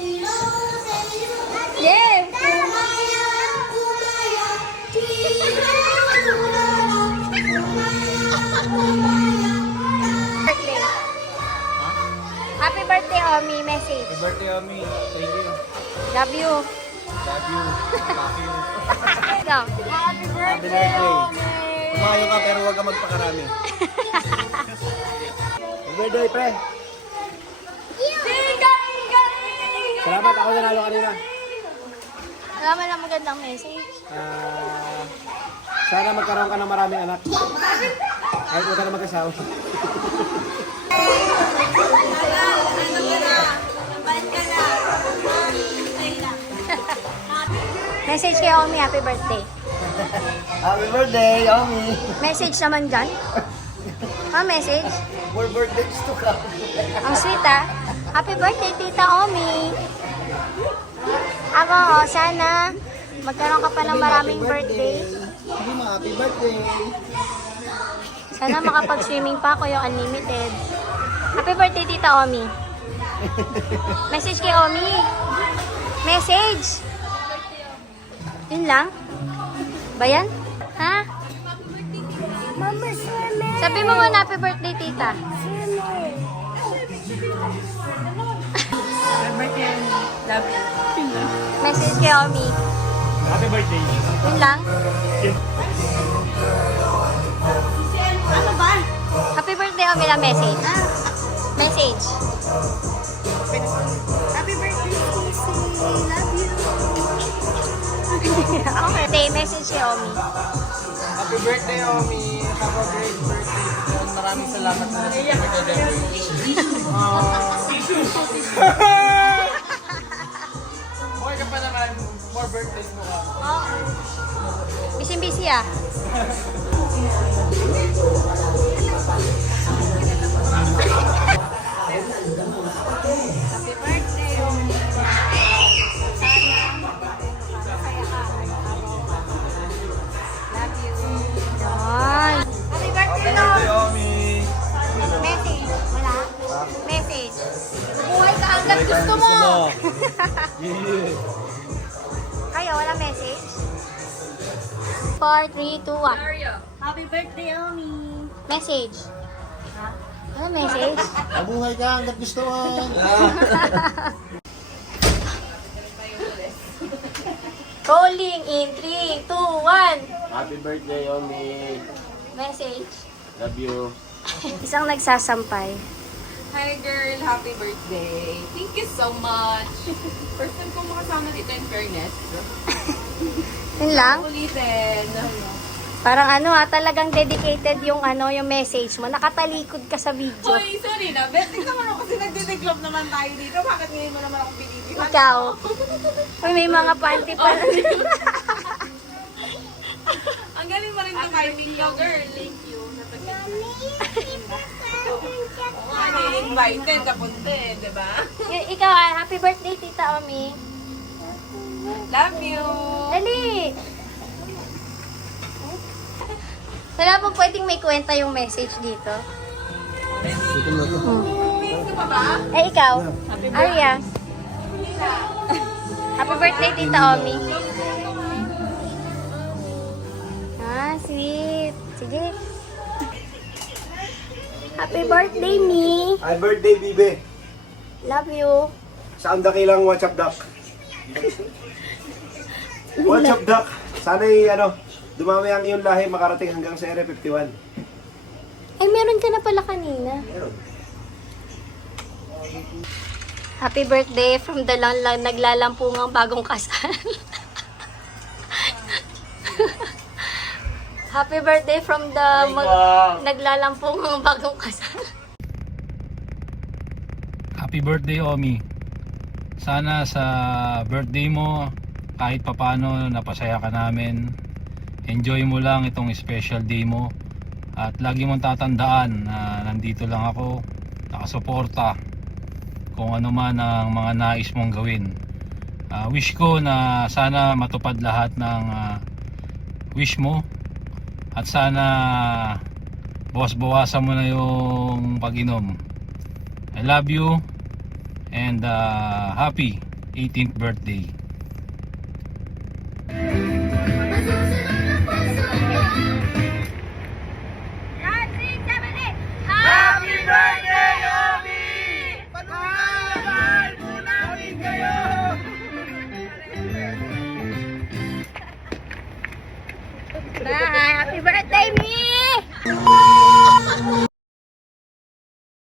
Yeah! Birthday. Happy birthday, Omi. Message. Happy birthday, Omi. Thank you. Love you. Love you. Love you. Go. Happy birthday. Kumayo ka pero huwag ka magpakarami. Happy birthday, pre. Salamat, ako nanalo kanina. Wala mo lang magandang message. Sana magkaroon ka ng maraming anak. Kahit huwag ka na mag-asawa. Message kay Omi, happy birthday. Happy birthday, Omi. Message naman dyan. Message. More birthdays to come. Ang sweet Happy birthday, Tita Omi. Ako, sana magkaroon ka pa ng maraming birthday. Hindi mo, happy birthday. Sana makapag-swimming pa ako yung unlimited. Happy birthday, Tita Omi. Message kay Omi. Message. Yun lang? Ba yan? Ha? Sabi mo muna, happy birthday, Tita. Message kay Omi. Happy birthday. Yun lang? Ano ba? Happy birthday, Omi lang message. Message. Happy birthday, Casey. Love you. Okay. Day, message kay Omi. Happy birthday, Omi. Have a great birthday. Maraming salamat na sa birthday. Okay ka pa naman. More birthdays mo ka. Oh. Busy-busy Happy birthday, Omi. Love you. Yan. Happy birthday, Omi. Message. Wala? Message. Buhay ka hanggang gusto mo. Yeah. Kayo, wala message? 4, 3, 2, 1. Happy birthday, Omi. Message. Ano message? Mabuhay ka hanggat gusto mo. Rolling in 3, 2, 1. Happy birthday, Omi. Message. Love you. Isang nagsasampay. Hi girl, happy birthday. Thank you so much. First time ko makasama dito in fairness. Yun lang? Ulitin. Parang talagang dedicated yung yung message mo. Nakatalikod ka sa video. Hoy, sorry na. Betting naman ako kasi nagde-develop naman tayo dito. Bakit ngayon mo naman ako binibigyan? Ikaw. Uy, may mga panty pa. Ang galing mo rin ng timing ko, girl. Thank you. Invited, kapunta eh, di ba? Ikaw happy birthday, Tita Omi. Love you. Dali! Wala po pwedeng may kwenta yung message dito. Ito pa ba? Ikaw. Arya. Happy birthday, Tita Omi. Sweet. Sige. Happy birthday, me. Happy birthday, Bibe. Love you. Saan dakilang What's Up Duck? What's Up Duck? Sana'y dumami ang iyong lahi makarating hanggang sa Area 51. Meron ka na pala kanina. Meron. Happy birthday from the naglalampungang bagong kasal. Happy birthday from the naglalampung bagong kasal. Happy birthday, Omi. Sana sa birthday mo kahit papano napasaya ka namin. Enjoy mo lang itong special day mo at lagi mong tatandaan na nandito lang ako, nakasuporta kung ano man ang mga nais mong gawin. Wish ko na sana matupad lahat ng wish mo. At sana bawas-bawasan mo na yung pag-inom. I love you and happy 18th birthday. Happy birthday, Omi! Panunayan mo namin kayo! Bye! Happy birthday, Mi!